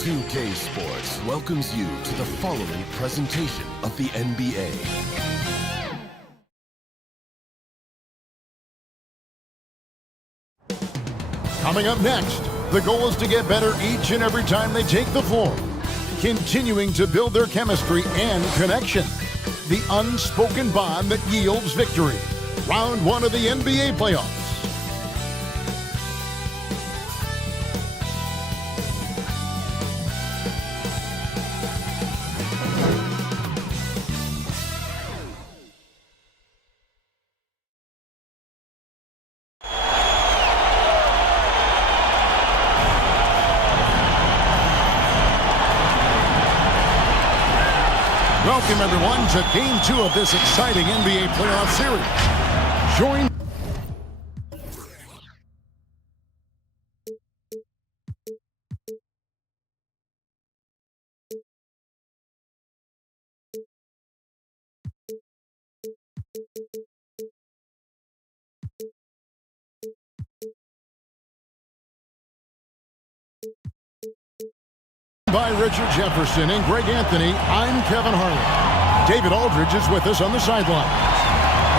2K Sports welcomes you to the following presentation of the NBA. Coming up next, the goal is to get better each and every time they take the floor, continuing to build their chemistry and connection. The unspoken bond that yields victory. Round one of the NBA playoffs. Welcome, everyone, to Game 2 of this exciting NBA playoff series. Join by Richard Jefferson and Greg Anthony. I'm Kevin Harlan. David Aldridge is with us on the sidelines.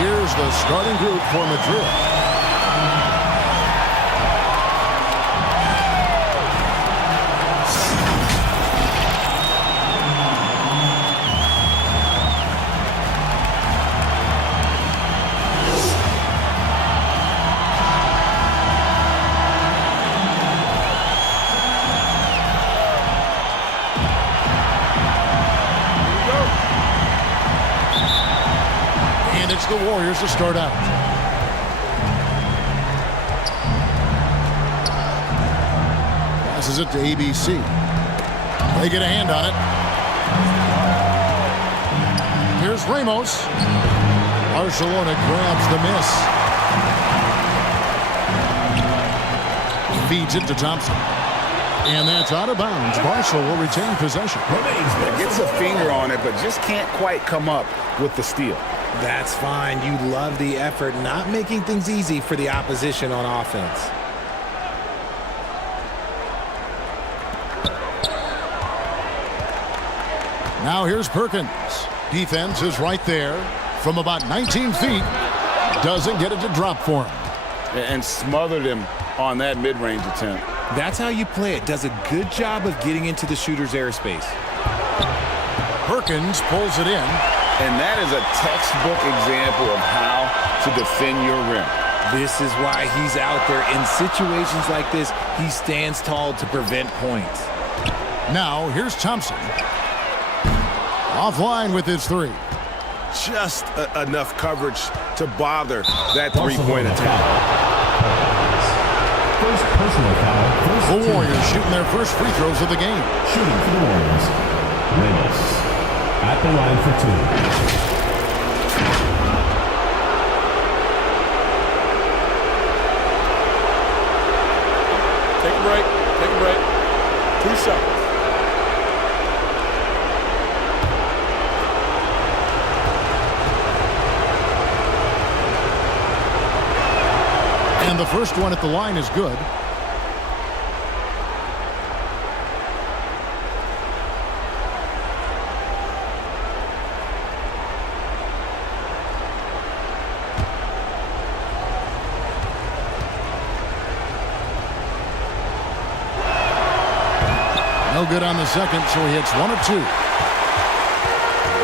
Here's the starting group for Madrid. The Warriors to start out. Passes it to ABC. They get a hand on it. Here's Ramos. Barcelona grabs the miss. Feeds it to Thompson. And that's out of bounds. Barca will retain possession. Gets a finger on it, but just can't quite come up with the steal. That's fine. You love the effort, not making things easy for the opposition on offense. Now here's Perkins. Defense is right there from about 19 feet. Doesn't get it to drop for him. And smothered him on that mid-range attempt. That's how you play it. Does a good job of getting into the shooter's airspace. Perkins pulls it in. And that is a textbook example of how to defend your rim. This is why he's out there. In situations like this, he stands tall to prevent points. Now, here's Thompson. Offline with his three. Just enough coverage to bother that three-point attack. First personal foul. The Warriors shooting their first free throws of the game. Shooting for the Warriors. Ramos. At the line for two. Take a break. Take a break. 2 seconds. And the first one at the line is good. No good on the second, so he hits 1 of 2.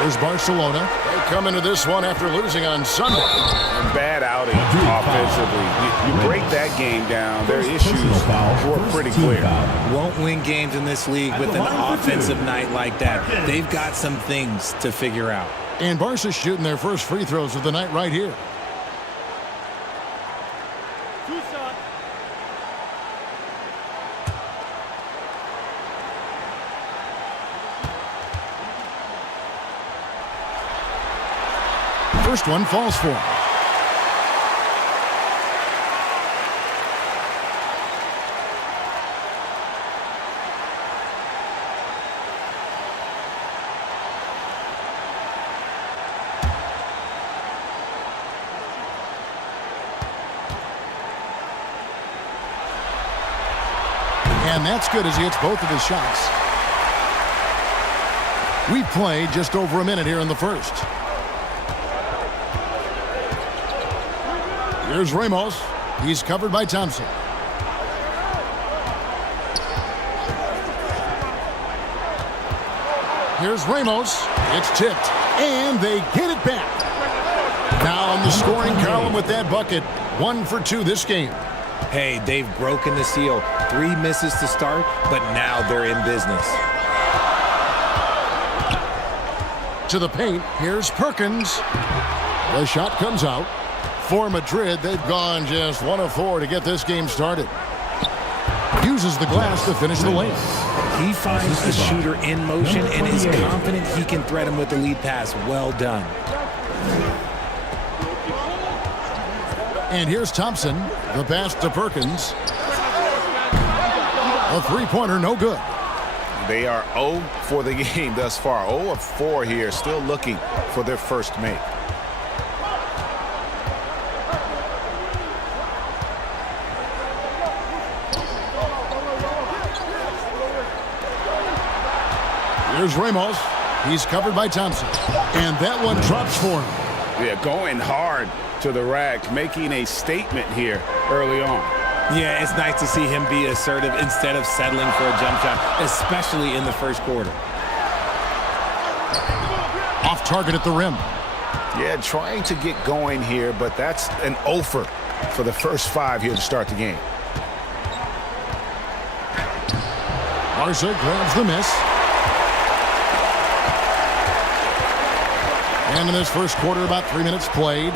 There's Barcelona. They come into this one after losing on Sunday. Bad outing offensively. You break that game down, their issues were pretty clear. Won't win games in this league with an offensive night like that. They've got some things to figure out. And Barca's shooting their first free throws of the night right here. First one falls for him. And that's good as he hits both of his shots. We played just over a minute here in the first. Here's Ramos. He's covered by Thompson. Here's Ramos. It's tipped, and they get it back. Now in the scoring column with that bucket. 1 for 2 this game. Hey, they've broken the seal. 3 misses to start, but now they're in business. To the paint, here's Perkins. The shot comes out. For Madrid, they've gone just 1 of 4 to get this game started. Uses the glass to finish the lane. He finds the shooter in motion and is confident he can thread him with the lead pass. Well done. And here's Thompson. The pass to Perkins. A three-pointer, no good. They are 0 for the game thus far. 0 of 4 here, still looking for their first make. Here's Ramos. He's covered by Thompson. And that one drops for him. Yeah, going hard to the rack, making a statement here early on. Yeah, it's nice to see him be assertive instead of settling for a jump shot, especially in the first quarter. Off target at the rim. Yeah, trying to get going here, but that's an offer for the first 5 here to start the game. Barca grabs the miss. And in this first quarter, about 3 minutes played.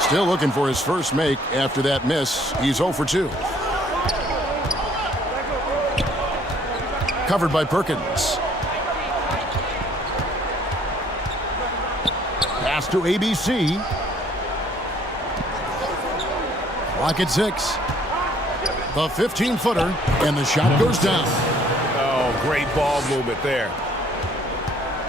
Still looking for his first make after that miss. He's 0 for 2. Covered by Perkins. Pass to ABC. Clock at 6. The 15-footer, and the shot goes down. Oh, great ball movement there.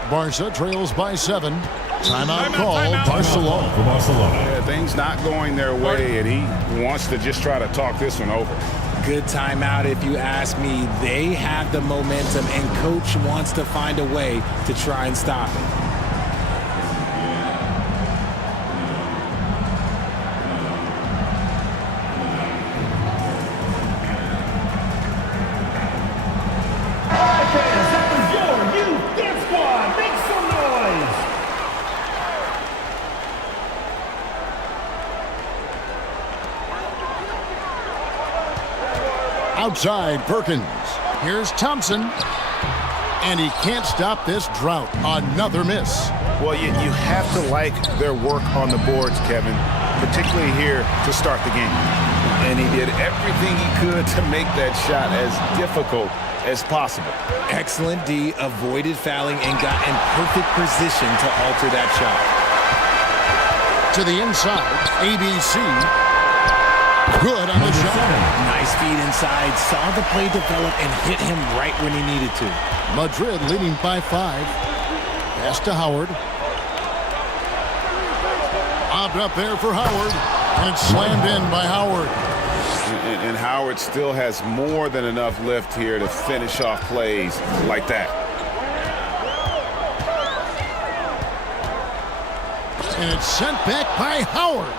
Barca trails by 7. Timeout call, Barcelona. For Barcelona. Yeah, things not going their way, and he wants to just try to talk this one over. Good timeout if you ask me. They have the momentum, and coach wants to find a way to try and stop it. Outside, Perkins. Here's Thompson. And he can't stop this drought. Another miss. Well, you have to like their work on the boards, Kevin, particularly here to start the game. And he did everything he could to make that shot as difficult as possible. Excellent D, avoided fouling, and got in perfect position to alter that To shot. the inside, ABC. Good on the shot. Nice feed inside, saw the play develop and hit him right when he needed to. Madrid leading by 5. Pass to Howard. Lobbed up there for Howard. And it's slammed in by Howard. And Howard still has more than enough lift here to finish off plays like that. And it's sent back by Howard.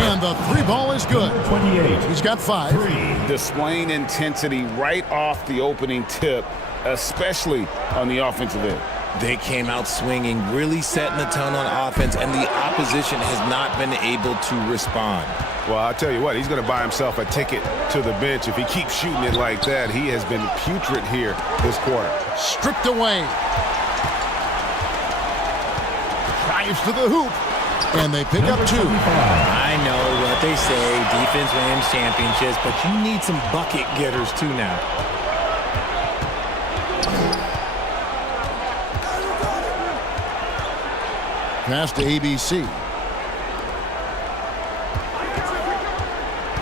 And the 3-ball is good. 28. He's got 5. Displaying intensity right off the opening tip, especially on the offensive end. They came out swinging, really setting the tone on offense, and the opposition has not been able to respond. Well, I'll tell you what, he's going to buy himself a ticket to the bench. If he keeps shooting it like that, he has been putrid here this quarter. Stripped away. Drives to the hoop. And they pick up 2. I know what they say, defense wins championships, but you need some bucket getters too now. Pass to ABC.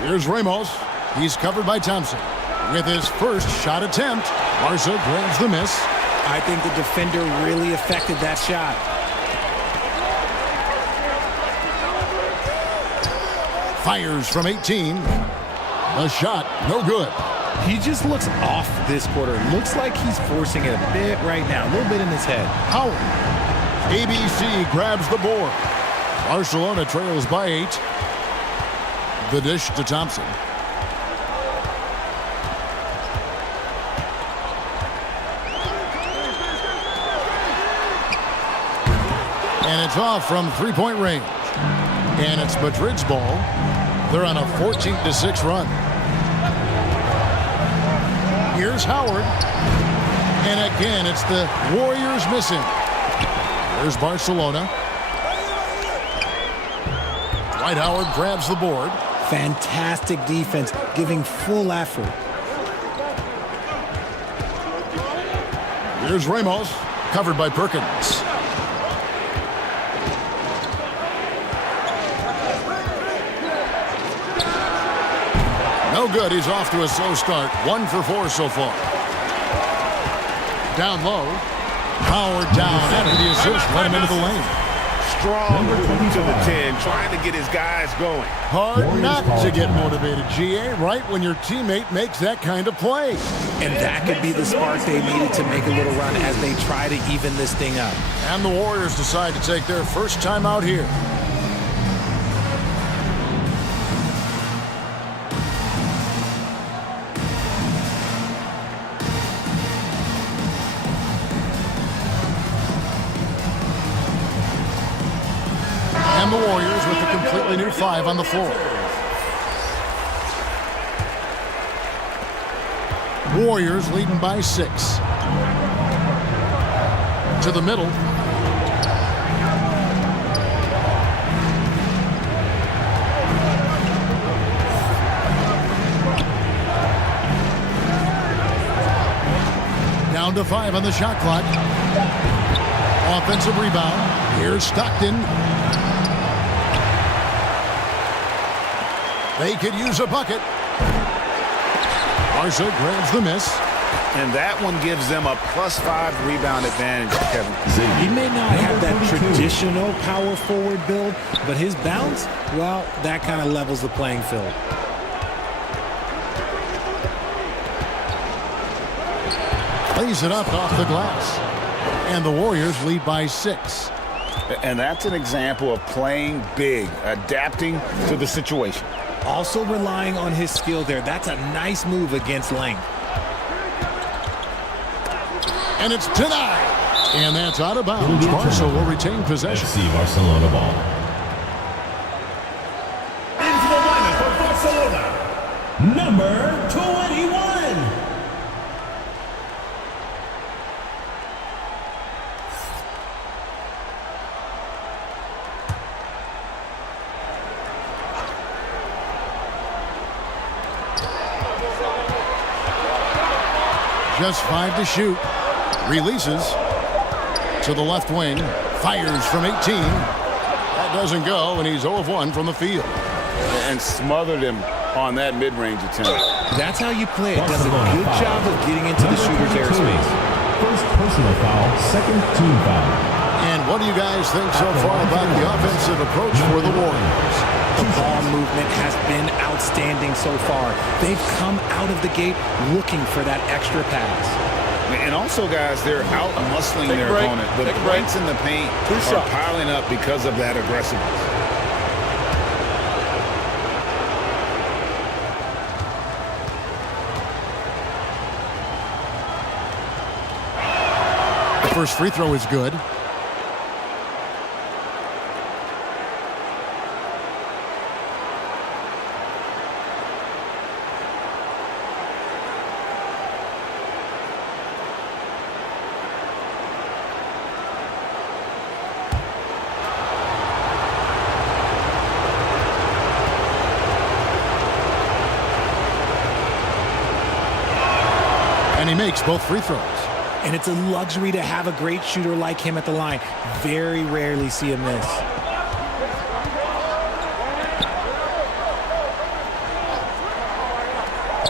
Here's Ramos. He's covered by Thompson. With his first shot attempt, Barca grabs the miss. I think the defender really affected that shot. Fires from 18. A shot, no good. He just looks off this quarter. Looks like he's forcing it a bit right now, a little bit in his head. Howard. ABC grabs the board. Barcelona trails by 8. The dish to Thompson. And it's off from three-point range. And it's Madrid's ball. They're on a 14-6 run. Here's Howard. And again, it's the Warriors missing. Here's Barcelona. Dwight Howard grabs the board. Fantastic defense, giving full effort. Here's Ramos, covered by Perkins. No good. He's off to a slow start. 1 for 4 so far. Down low. Howard down after the assist. Let him into the lane. Strong move to the 10, trying to get his guys going. Hard not to get motivated, GA, right when your teammate makes that kind of play. And that could be the spark they needed to make a little run as they try to even this thing up. And the Warriors decide to take their first time out here. And the Warriors with a completely new 5 on the floor. Warriors leading by 6. To the middle. Down to 5 on the shot clock. Offensive rebound. Here's Stockton. They could use a bucket. Barca grabs the miss. And that one gives them a +5 rebound advantage, Kevin. He may not have that traditional power forward build, but his bounce, well, that kind of levels the playing field. Lays it up off the glass. And the Warriors lead by 6. And that's an example of playing big, adapting to the situation. Also relying on his skill there. That's a nice move against length. And it's denied. And that's out of bounds. Barca will retain possession. FC Barcelona ball. Into the lineup for Barcelona, number 21. Just 5 to shoot. Releases to the left wing. Fires from 18. That doesn't go, and he's 0 of 1 from the field. And smothered him on that mid-range attempt. That's how you play it. Does a good job of getting into the shooter's airspace. First personal foul, second team foul. And what do you guys think so far about the offensive approach for the Warriors? The ball movement has been outstanding so far. They've come out of the gate looking for that extra pass. And also, guys, they're out-muscling their opponent. The breaks in the paint are piling up because of that aggressiveness. The first free throw is good. And he makes both free throws. And it's a luxury to have a great shooter like him at the line. Very rarely see him miss.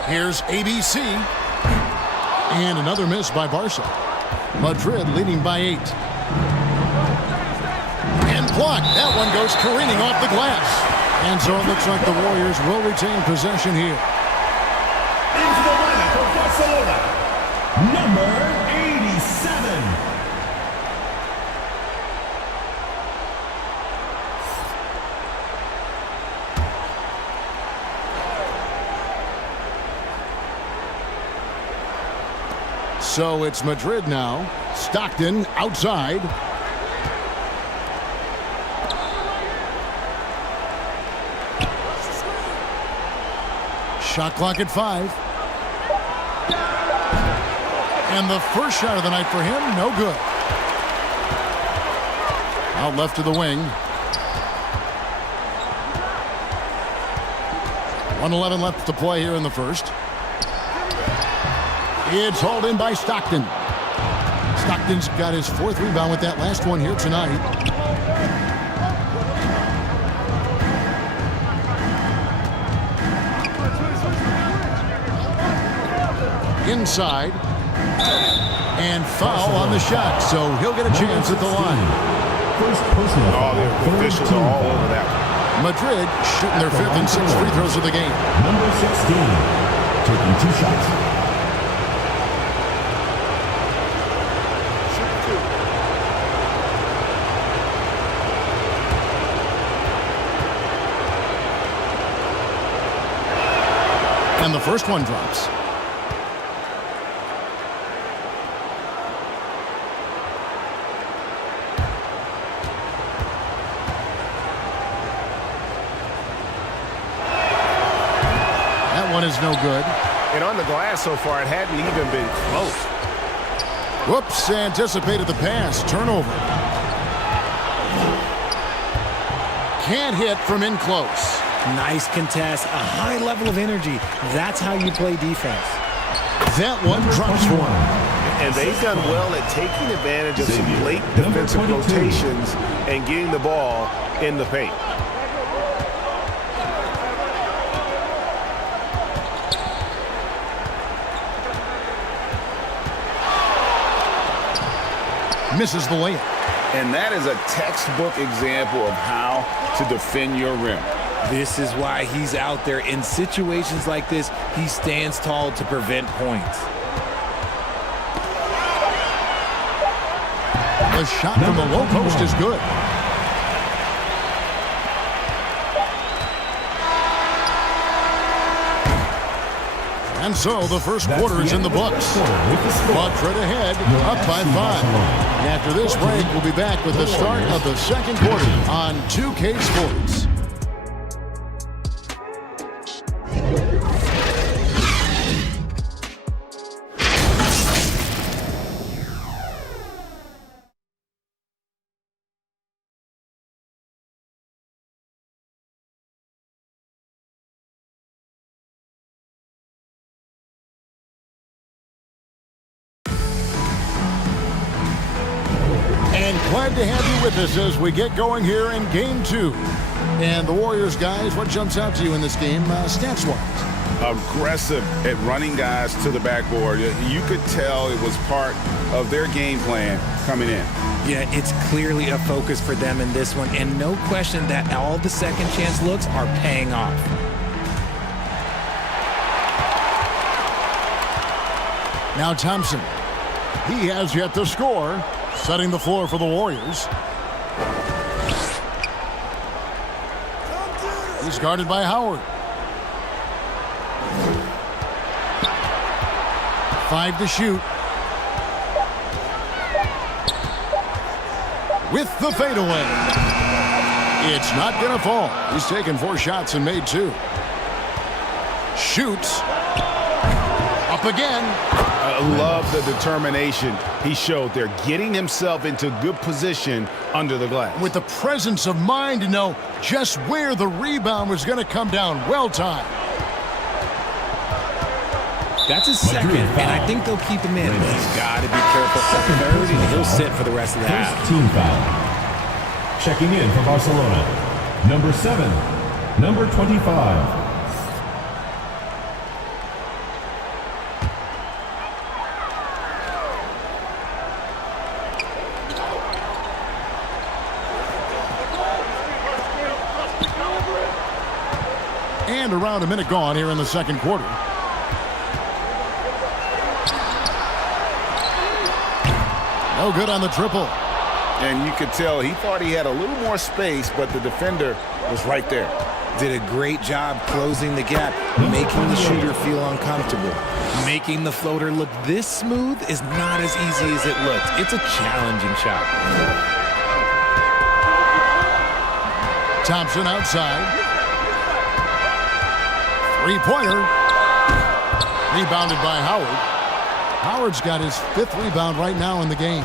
Here's ABC. And another miss by Barca. Madrid leading by 8. And blocked. That one goes careening off the glass. And so it looks like the Warriors will retain possession here. So it's Madrid now. Stockton outside. Shot clock at 5. And the first shot of the night for him, no good. Out left to the wing. 1:11 left to play here in the first. It's hauled in by Stockton. Stockton's got his 4th rebound with that last one here tonight. Inside. And foul on the shot, so he'll get a chance at the line. First personal foul. The officials are all over that one. Madrid shooting their 5th and 6th free throws of the game. Number 16, taking 2 shots. And the first one drops. One is no good. And on the glass so far, it hadn't even been close. Whoops, anticipated the pass. Turnover. Can't hit from in close. Nice contest, a high level of energy. That's how you play defense. That one drops one. And they've done well at taking advantage of some late defensive rotations and getting the ball in the paint. Misses the layup. And that is a textbook example of how to defend your rim. This is why he's out there. In situations like this, he stands tall to prevent points. The shot from the low post is good. And so the first quarter is in the books. Madrid ahead, up by 5. After this break, we'll be back with the start of the second quarter on 2K Sports. And glad to have you with us as we get going here in Game 2. And the Warriors, guys, what jumps out to you in this game stats-wise? Aggressive at running guys to the backboard. You could tell it was part of their game plan coming in. Yeah, it's clearly a focus for them in this one, and no question that all the second chance looks are paying off. Now Thompson. He has yet to score, setting the floor for the Warriors. He's guarded by Howard. 5 to shoot. With the fadeaway. It's not going to fall. He's taken 4 shots and made 2. Shoots. Up again. I love the determination he showed there, getting himself into good position under the glass. With the presence of mind to know just where the rebound was going to come down. Well timed. That's his second, and I think they'll keep him in. He's got to be careful. Third, and he'll sit for the rest of the half. First team foul. Checking in for Barcelona, number 7, number 25. And around a minute gone here in the second quarter. No good on the triple. And you could tell he thought he had a little more space, but the defender was right there. did a great job closing the gap, making the shooter feel uncomfortable. Making the floater look this smooth is not as easy as it looks. It's a challenging shot. Thompson outside. Three-pointer. Rebounded by Howard. Howard's got his 5th rebound right now in the game.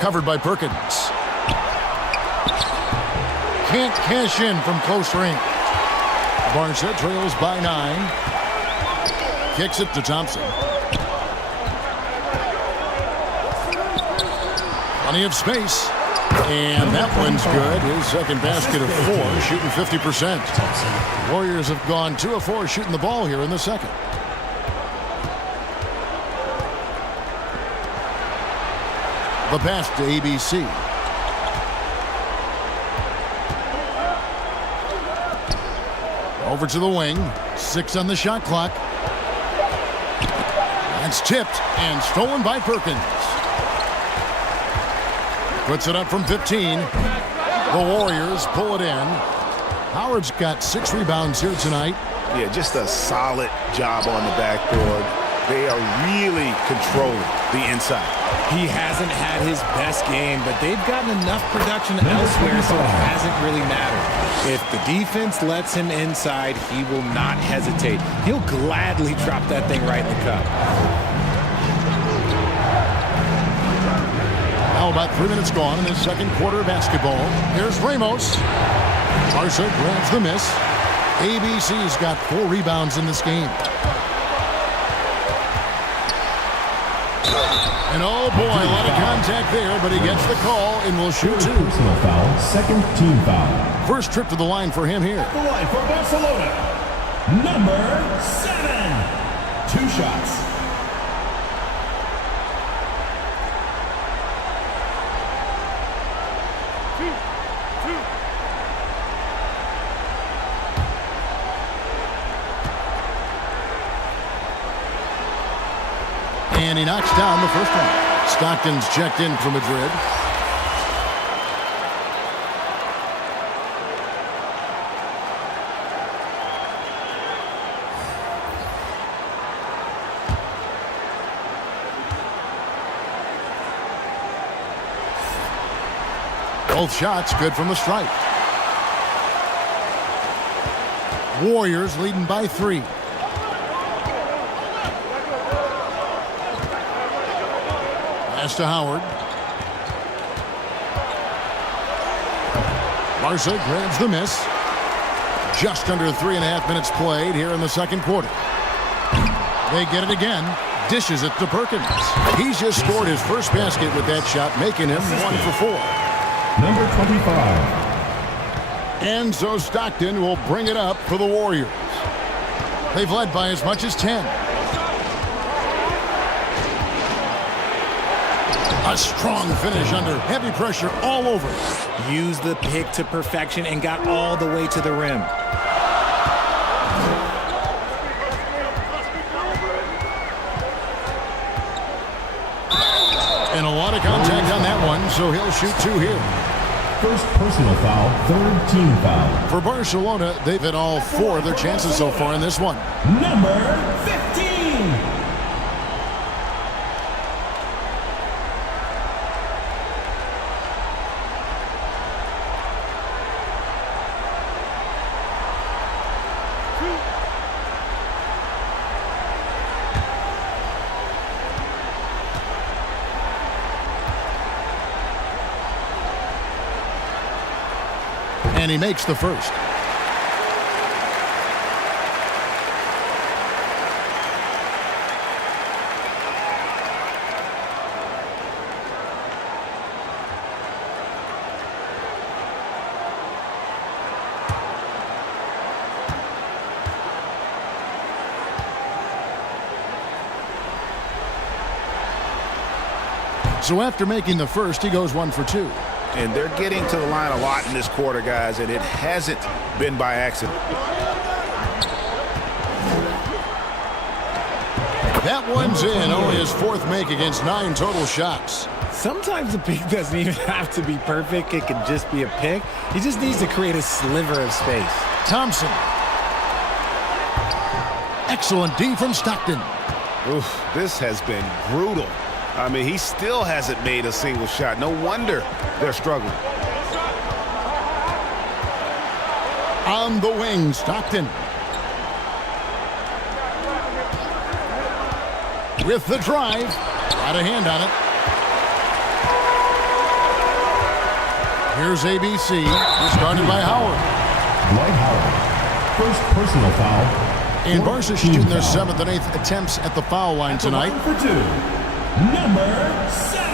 Covered by Perkins. Can't cash in from close range. Barca trails by 9. Kicks it to Thompson. Plenty of space. And that one's good. His second basket of 4, shooting 50%. Warriors have gone 2 of 4 shooting the ball here in the second. The pass to ABC. Over to the wing. 6 on the shot clock. That's tipped and stolen by Perkins. Puts it up from 15. The Warriors pull it in. Howard's got 6 rebounds here tonight. Yeah, just a solid job on the backboard. They are really controlling the inside. He hasn't had his best game, but they've gotten enough production elsewhere, so it hasn't really mattered. If the defense lets him inside, he will not hesitate. He'll gladly drop that thing right in the cup. Now about 3 minutes gone in the second quarter of basketball. Here's Ramos. Barca grabs the miss. ABC's got 4 rebounds in this game. And oh boy, a lot of contact there, but he gets the call and will shoot 2. Personal foul, second team foul. First trip to the line for him here. The line for Barcelona, number 7. 2 shots. And he knocks down the first one. Stockton's checked in from Madrid. Both shots good from the stripe. Warriors leading by 3. Pass to Howard. Barca grabs the miss. Just under 3.5 minutes played here in the second quarter. They get it again. Dishes it to Perkins. He's just scored his first basket with that shot, making him 1 for 4. Number 25. And so Stockton will bring it up for the Warriors. They've led by as much as 10. A strong finish under heavy pressure all over. Used the pick to perfection and got all the way to the rim. And a lot of contact on that one, so he'll shoot 2 here. First personal foul, third team foul. For Barcelona, they've hit all 4 of their chances so far in this one. Number 15. And he makes the first. So after making the first, he goes 1 for 2. And they're getting to the line a lot in this quarter, guys, and it hasn't been by accident. That one's in. Only his fourth make against 9 total shots. Sometimes the pick doesn't even have to be perfect. It could just be a pick. He just needs to create a sliver of space. Thompson. Excellent D from Stockton. Oof, this has been brutal. I mean, he still hasn't made a single shot. No wonder they're struggling. On the wing, Stockton. With the drive. Got a hand on it. Here's ABC. Started by Howard. Dwight Howard. First personal foul. And Barca shooting their 7th and 8th attempts at the foul line tonight. For 2. Number 7.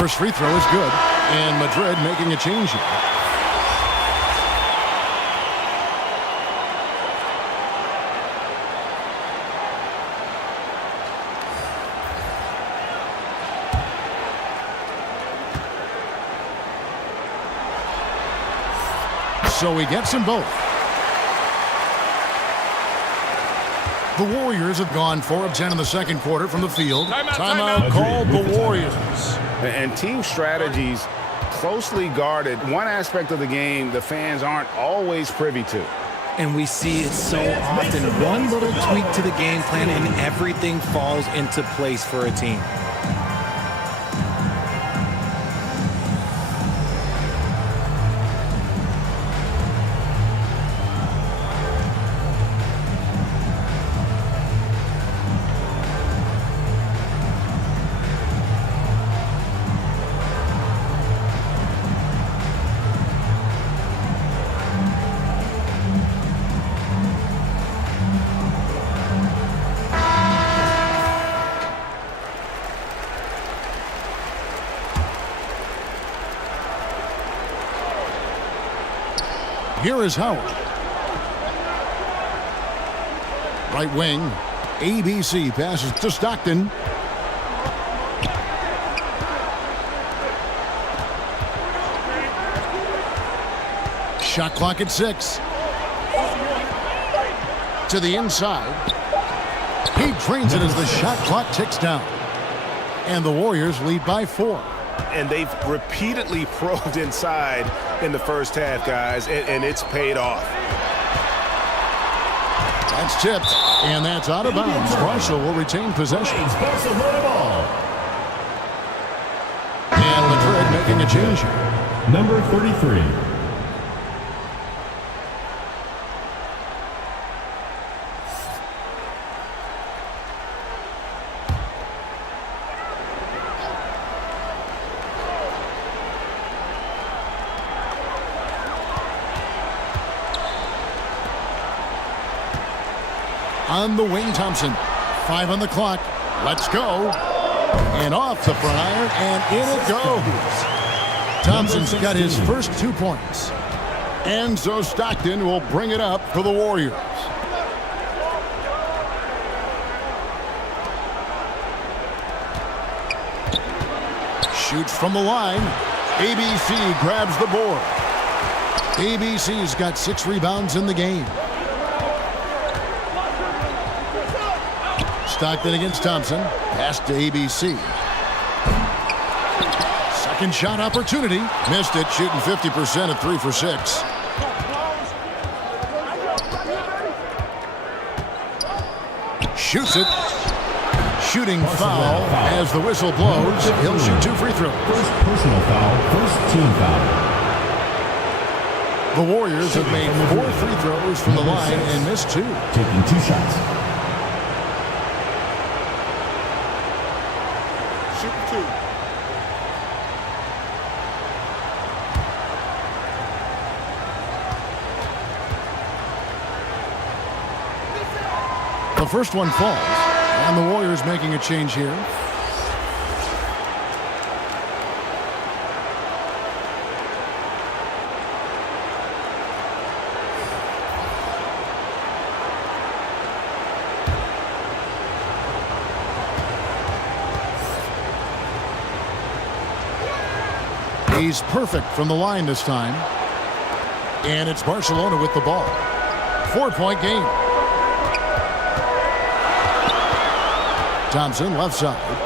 First free throw is good. And Madrid making a change here. So he gets them both. The Warriors have gone 4 of 10 in the second quarter from the field. Timeout called the Warriors. And team strategies closely guarded. One aspect of the game the fans aren't always privy to. And we see it so often. One little tweak to the game plan and everything falls into place for a team. Here is Howard. Right wing. ABC passes to Stockton. Shot clock at 6. To the inside. He drains it as the shot clock ticks down. And the Warriors lead by 4. And they've repeatedly probed inside in the first half, guys, and it's paid off. That's tipped, and that's out of bounds. Barca will retain possession. Barcelona ball. And Madrid making a change here. Number 33. On the wing, Thompson. 5 on the clock. Let's go. And off the front iron, and in it goes. Thompson's got his first 2 points. And so Stockton will bring it up for the Warriors. Shoots from the line. ABC grabs the board. ABC's got 6 rebounds in the game. Stockton against Thompson. Pass to ABC. Second shot opportunity. Missed it, shooting 50% at 3 for 6. Shoots it. Shooting foul as the whistle blows. He'll shoot 2 free throws. First personal foul, first team foul. The Warriors have made 4 free throws from the line and missed 2. Taking 2 shots. The first one falls, and the Warriors making a change here. He's perfect from the line this time. And it's Barcelona with the ball. 4-point game. Thompson, left side.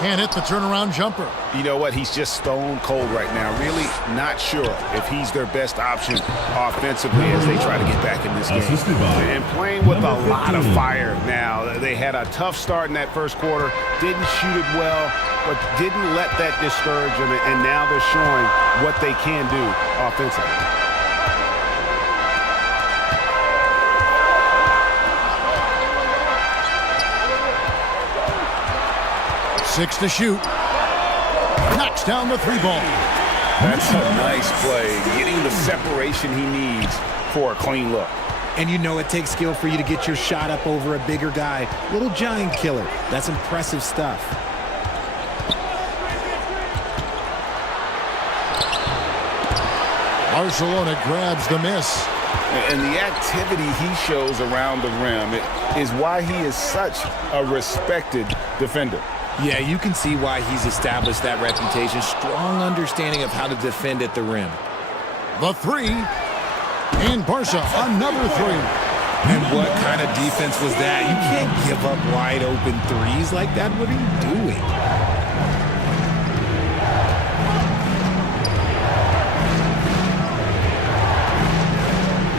Can't hit the turnaround jumper. You know what? He's just stone cold right now. Really not sure if he's their best option offensively as they try to get back in this game. And playing with a lot of fire now. They had a tough start in that first quarter. Didn't shoot it well, but didn't let that discourage them. And now they're showing what they can do offensively. Six to shoot. Knocks down the three ball. That's a nice play. Getting the separation he needs for a clean look. And you know it takes skill for you to get your shot up over a bigger guy. Little giant killer. That's impressive stuff. Barcelona grabs the miss. And the activity he shows around the rim is why he is such a respected defender. Yeah, you can see why he's established that reputation. Strong understanding of how to defend at the rim. The three. And Barca, another three. And what kind of defense was that? You can't give up wide open threes like that. What are you doing?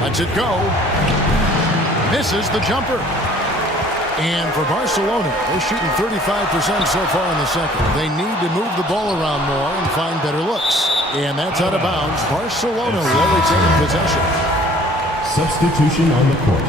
Lets it go. Misses the jumper. And for Barcelona, they're shooting 35% so far in the second. They need to move the ball around more and find better looks. And that's out of bounds. Barcelona will retain possession. Substitution on the court.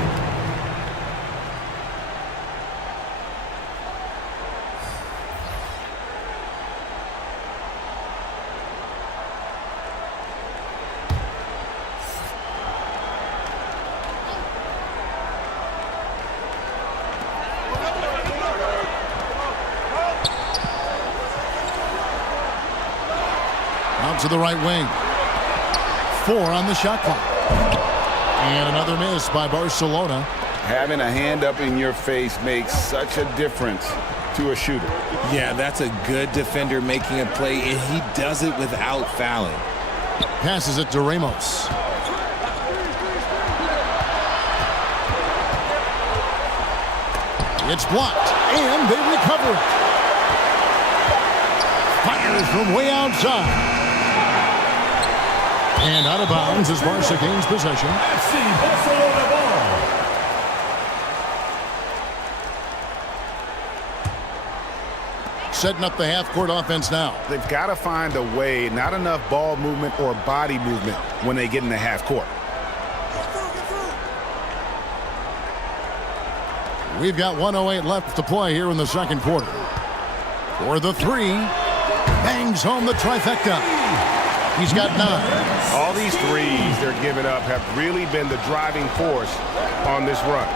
To the right wing. 4 on the shot clock. And another miss by Barcelona. Having a hand up in your face makes such a difference to a shooter. Yeah, that's a good defender making a play, and he does it without fouling. Passes it to Ramos. It's blocked, and they recover it. Fires from way outside. And out of bounds as Barca gains possession. FC Barcelona ball. Setting up the half-court offense now. They've got to find a way, not enough ball movement or body movement when they get in the half court. We've got 1:08 left to play here in the second quarter. For the three, bangs home the trifecta. He's got 9. All these threes they're giving up have really been the driving force on this run.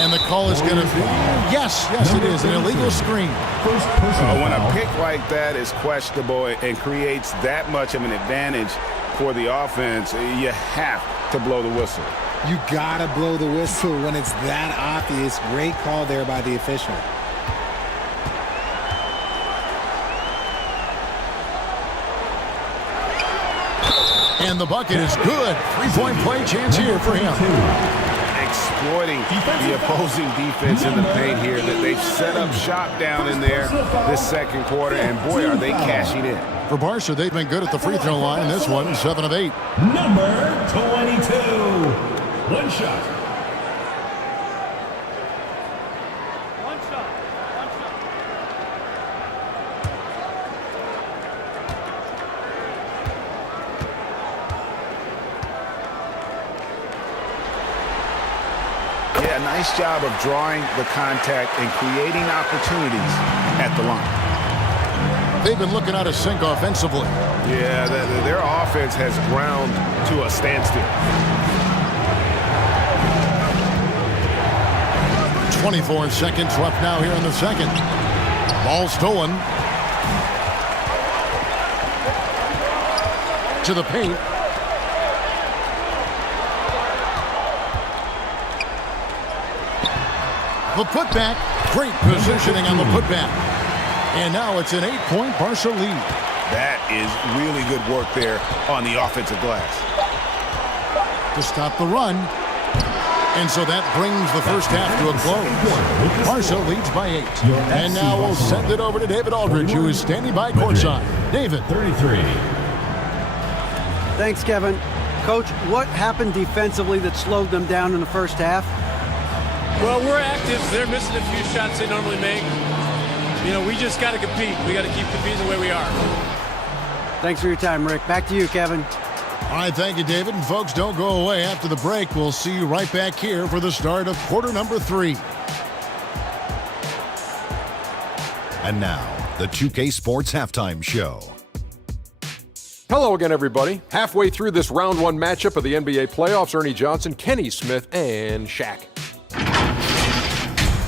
And the call is going to be, yes, it is, an illegal screen. When a pick like that is questionable and creates that much of an advantage for the offense, you have to blow the whistle. You gotta blow the whistle when it's that obvious. Great call there by the official. And the bucket is good. 3-point play chance here for him. Exploiting the opposing defense in the paint here. That they've set up shop down in there this second quarter, and boy, are they cashing in. For Barca, they've been good at the free throw line. This one, 7 of 8. Number 22. One shot. Yeah, nice job of drawing the contact and creating opportunities at the line. They've been looking out of sync offensively. Yeah, their offense has ground to a standstill. 24 seconds left now here in the second. Ball stolen. To the paint. The putback. Great positioning on the putback. And now it's an 8-point Barca lead. That is really good work there on the offensive glass. To stop the run. And so that brings the first half to a close. Barca leads by 8. And now we'll send it over to David Aldridge, who is standing by courtside. David. 33. Thanks, Kevin. Coach, what happened defensively that slowed them down in the first half? Well, we're active. They're missing a few shots they normally make. You know, we just got to compete. We got to keep competing the way we are. Thanks for your time, Rick. Back to you, Kevin. All right, thank you, David. And folks, don't go away. After the break, we'll see you right back here for the start of quarter number 3. And now, the 2K Sports Halftime Show. Hello again, everybody. Halfway through this round 1 matchup of the NBA playoffs, Ernie Johnson, Kenny Smith, and Shaq.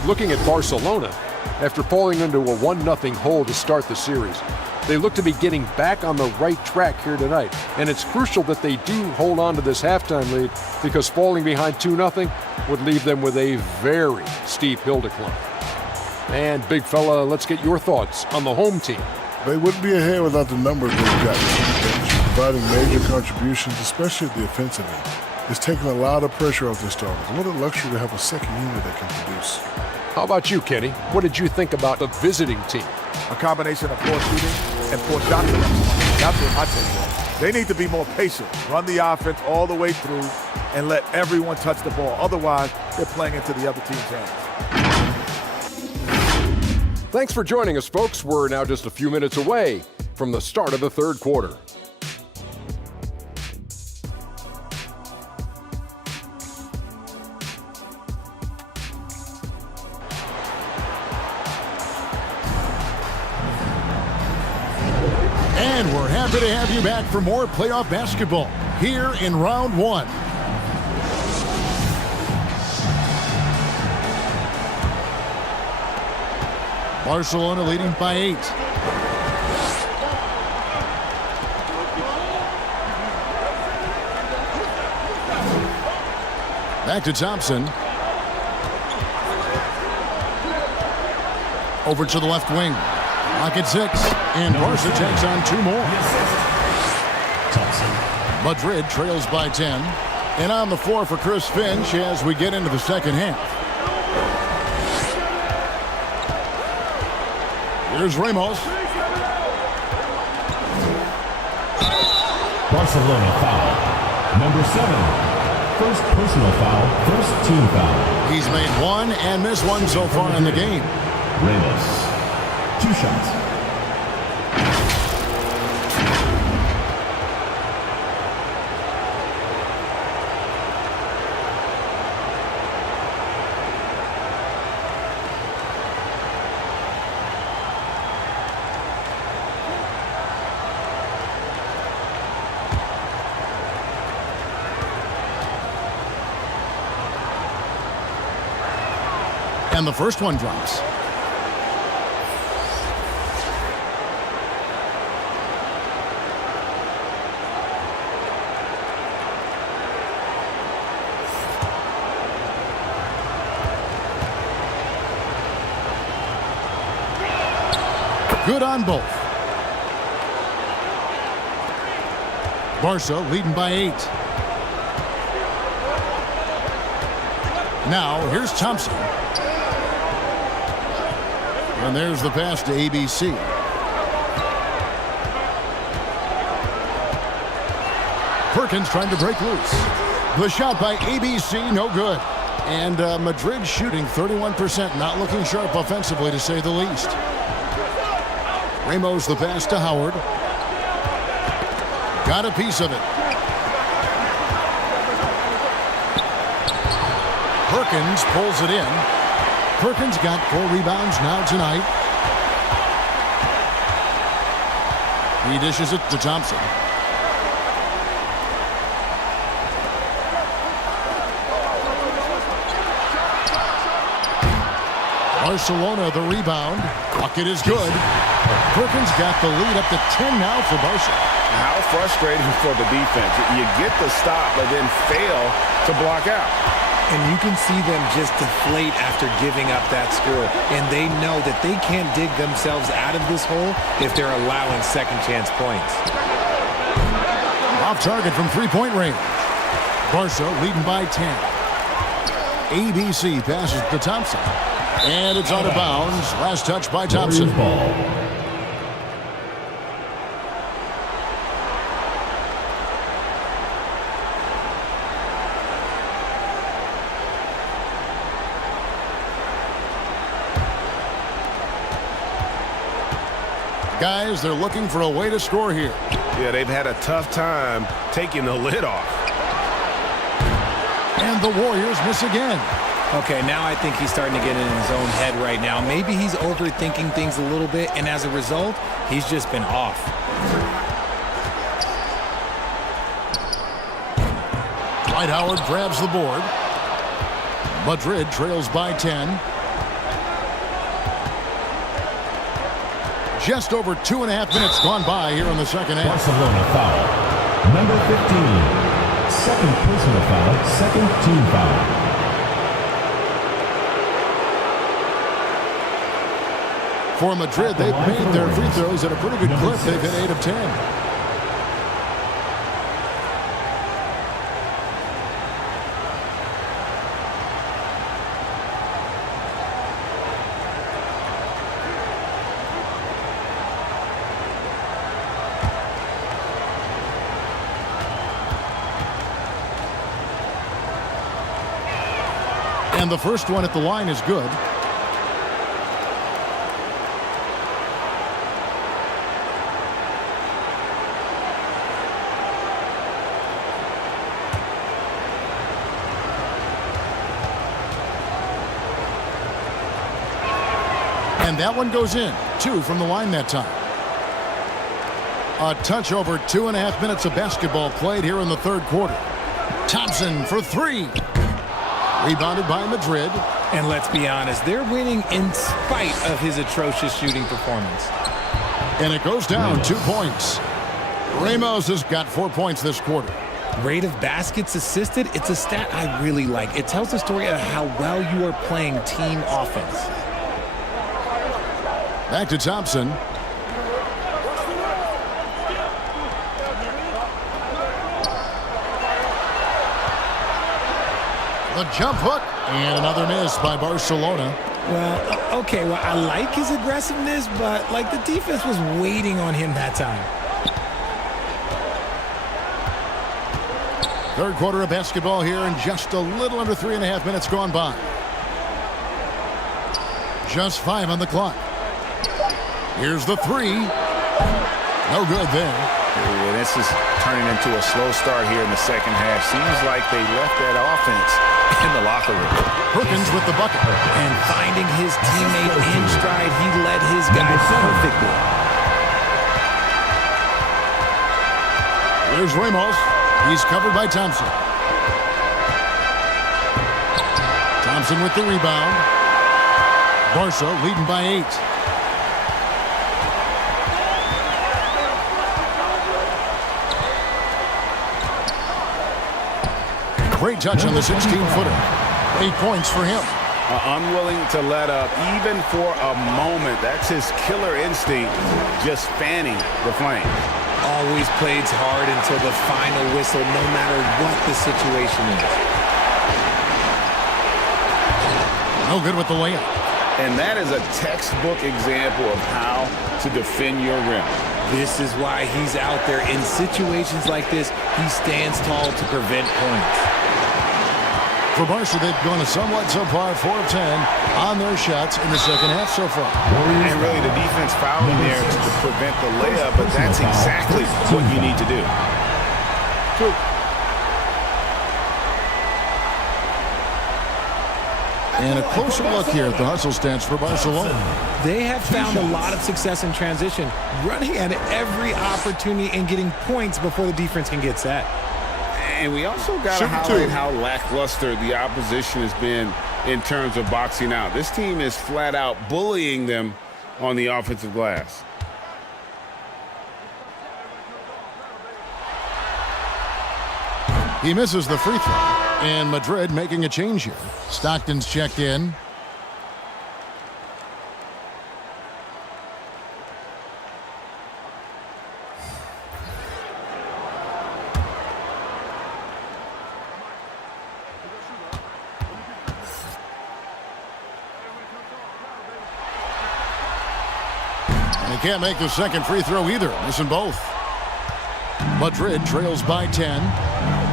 Looking at Barcelona, after falling into a 1-0 hole to start the series, they look to be getting back on the right track here tonight. And it's crucial that they do hold on to this halftime lead, because falling behind 2-0 would leave them with a very steep hill to climb. And big fella, let's get your thoughts on the home team. They wouldn't be ahead without the numbers they've got, providing major contributions, especially at the offensive end. It's taking a lot of pressure off their starters. What a luxury to have a second unit that can produce. How about you, Kenny? What did you think about the visiting team? A combination of poor shooting and poor shot selection. That's what I think. They need to be more patient, run the offense all the way through, and let everyone touch the ball. Otherwise, they're playing into the other team's hands. Thanks for joining us, folks. We're now just a few minutes away from the start of the third quarter. And we're happy to have you back for more playoff basketball here in round 1. Barcelona leading by 8. Back to Thompson. Over to the left wing. Pocket 6. And Barca takes on 2 more. Madrid trails by 10. And on the floor for Chris Finch as we get into the second half. Here's Ramos. Barcelona foul. Number 7. First personal foul, first team foul. He's made 1 and missed 1 so far in the game. Ramos. 2 shots. And the first one drops. Good on both. Barca leading by 8. Now here's Thompson. And there's the pass to ABC. Perkins trying to break loose. The shot by ABC, no good. And Madrid shooting 31%, not looking sharp offensively to say the least. Ramos the pass to Howard. Got a piece of it. Perkins pulls it in. Perkins got 4 rebounds now tonight. He dishes it to Thompson. Barcelona the rebound. Bucket is good. Perkins got the lead up to 10 now for Barca. How frustrating for the defense. You get the stop, but then fail to block out. And you can see them just deflate after giving up that score. And they know that they can't dig themselves out of this hole if they're allowing second chance points. Off target from three-point range. Barca leading by 10. ABC passes to Thompson. And it's out of bounds. Last touch by Thompson. Guys, they're looking for a way to score here. Yeah, they've had a tough time taking the lid off. And the Warriors miss again. Okay, now I think he's starting to get in his own head right now. Maybe he's overthinking things a little bit, and as a result, he's just been off. Dwight Howard grabs the board. Madrid trails by 10. Just over 2.5 minutes gone by here in the second half. Barcelona foul. Number 15. Second personal foul. Second team foul. For Madrid, they've made their free throws at a pretty good clip. They've hit 8 of 10. And the first one at the line is good. And that one goes in. 2 from the line that time. A touch over 2.5 minutes of basketball played here in the third quarter. Thompson for 3. Rebounded by Madrid. And let's be honest, they're winning in spite of his atrocious shooting performance. And it goes down 2 points. Ramos has got 4 points this quarter. Rate of baskets assisted, it's a stat I really like. It tells the story of how well you are playing team offense. Back to Thompson. The jump hook, and another miss by Barcelona. Well, okay, well, I like his aggressiveness, but, like, the defense was waiting on him that time. Third quarter of basketball here, and just a little under 3.5 minutes gone by. Just 5 on the clock. Here's the 3. No good there. Yeah, this is turning into a slow start here in the second half. Seems like they left that offense in the locker room. Perkins with the bucket. And finding his teammate in stride, he led his guys perfectly. Here's Ramos. He's covered by Thompson. Thompson with the rebound. Barca leading by 8. Great touch on the 16-footer. 8 points for him. Unwilling to let up even for a moment. That's his killer instinct, just fanning the flame. Always plays hard until the final whistle, no matter what the situation is. No good with the layup. And that is a textbook example of how to defend your rim. This is why he's out there. In situations like this, he stands tall to prevent points. For Barca, they've gone a somewhat subpar 4 of 10 on their shots in the second half so far. And really, the defense fouling there to prevent the layup, but that's exactly what you need to do. And a closer look here at the hustle stats for Barcelona. They have found a lot of success in transition, running at every opportunity and getting points before the defense can get set. And we also got to highlight how lackluster the opposition has been in terms of boxing out. This team is flat out bullying them on the offensive glass. He misses the free throw. And Madrid making a change here. Stockton's checked in. He can't make the second free throw either, missing both. Madrid trails by 10.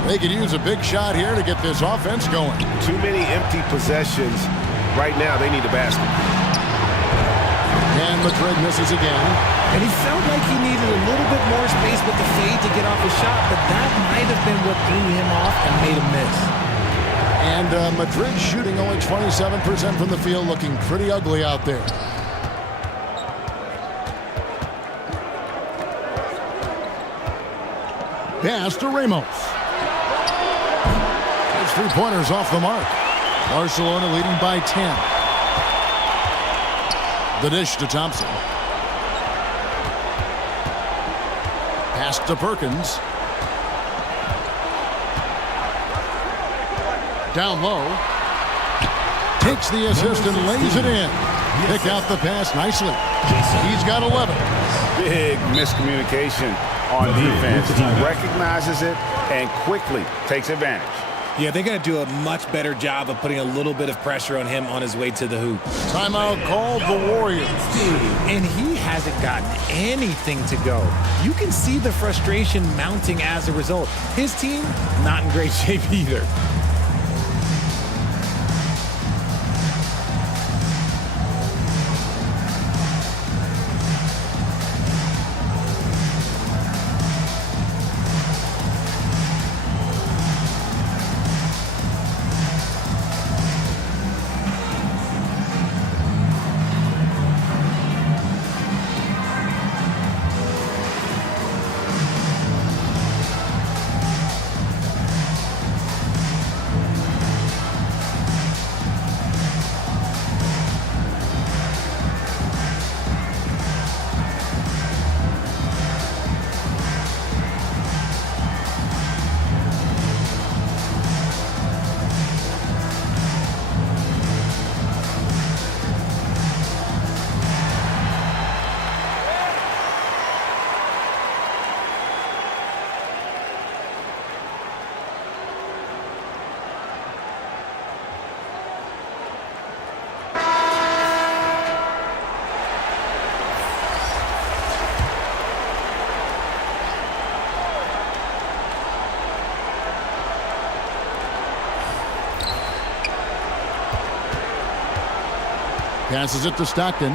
They could use a big shot here to get this offense going. Too many empty possessions. Right now, they need a basket. And Madrid misses again. And he felt like he needed a little bit more space with the fade to get off his shot, but that might have been what threw him off and made him miss. And Madrid shooting only 27% from the field, looking pretty ugly out there. Pass to Ramos. His three-pointers off the mark. Barcelona leading by 10. The dish to Thompson. Pass to Perkins. Down low. Takes the assist and lays it in. Pick out the pass nicely. He's got 11. Big miscommunication on defense. He recognizes it and quickly takes advantage. Yeah, they got to do a much better job of putting a little bit of pressure on him on his way to the hoop. Timeout called the Warriors. And he hasn't gotten anything to go. You can see the frustration mounting as a result. His team, not in great shape either. Passes it to Stockton.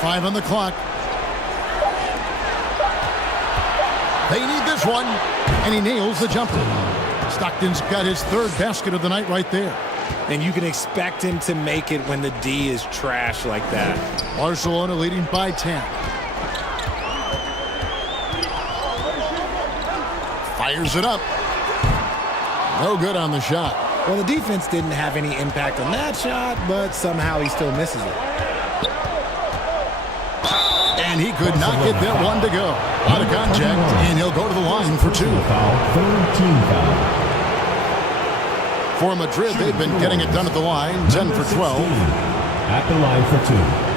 Five on the clock. They need this one. And he nails the jumper. Stockton's got his third basket of the night right there. And you can expect him to make it when the D is trash like that. Barcelona leading by 10. Fires it up. No good on the shot. Well, the defense didn't have any impact on that shot, but somehow he still misses it. And he could not get that one to go. Out of contact, and he'll go to the line for two. For Madrid, they've been getting it done at the line, 10 for 12. At the line for two.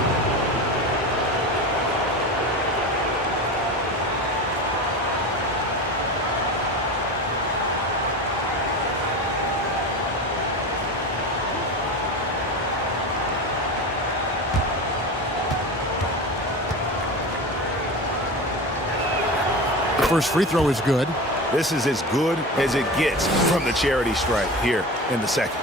First free throw is good. This is as good as it gets from the charity stripe here in the second.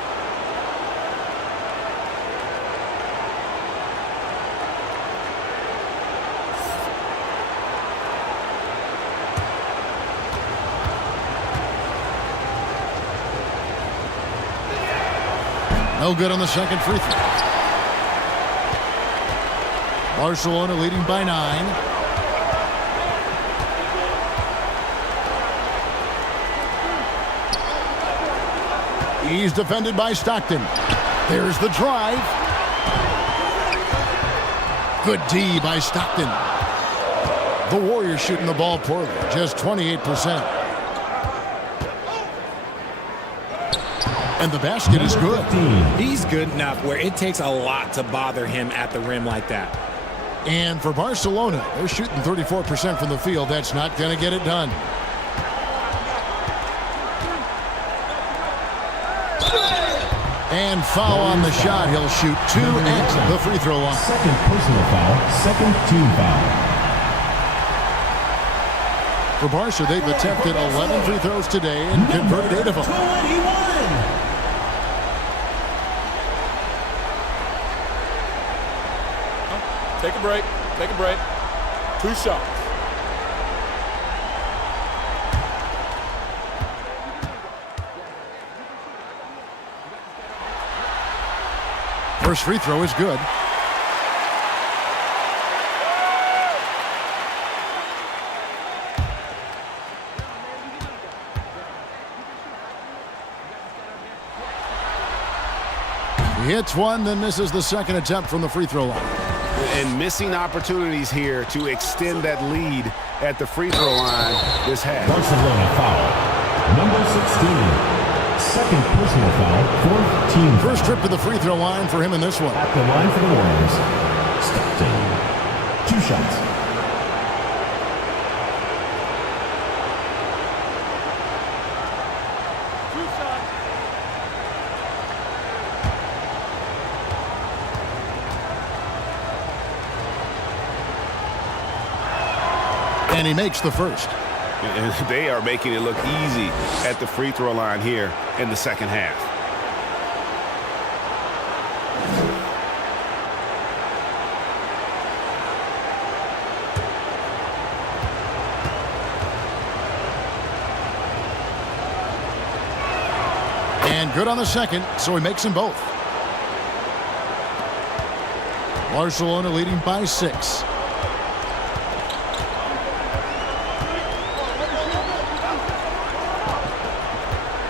No good on the second free throw. Barcelona leading by 9. He's defended by Stockton. There's the drive. Good D by Stockton. The Warriors shooting the ball poorly, just 28%. And the basket is good. He's good enough where it takes a lot to bother him at the rim like that. And for Barcelona, they're shooting 34% from the field. That's not going to get it done. And foul on the shot. He'll shoot 2 at the free throw line. Second personal foul, second team foul. For Barca, they've attempted 11 free throws today and converted 8 of them. 21. Take a break. Take a break. 2 shots. First free throw is good. He hits one, then misses the second attempt from the free throw line. And missing opportunities here to extend that lead at the free throw line this half. Barcelona foul. Number 16. Second personal foul, fourth team foul. First trip to the free throw line for him in this one. At the line for the Warriors. Stockton. 2 shots. And he makes the first. And they are making it look easy at the free throw line here in the second half. And good on the second, so he makes them both. Barcelona leading by 6.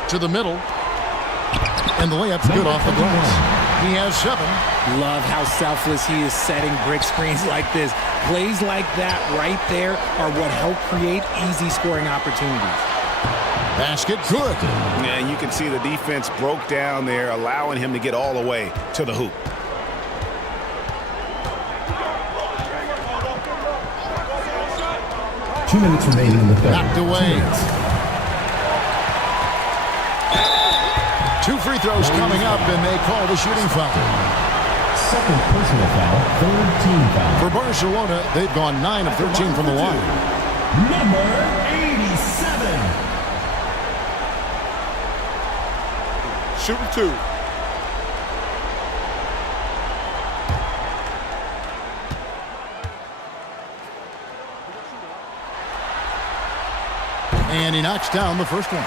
To the middle, and the layup's good off the glass. He has 7. Love how selfless he is setting brick screens like this. Plays like that right there are what help create easy scoring opportunities. Basket good. Yeah, you can see the defense broke down there, allowing him to get all the way to the hoop. Two minutes remaining in the third. Knocked away. 2 free throws coming up, and they call the shooting foul. Second personal foul, third team foul. For Barcelona, they've gone 9 of 13 from the line. Number 87. Shooting 2. And he knocks down the first one.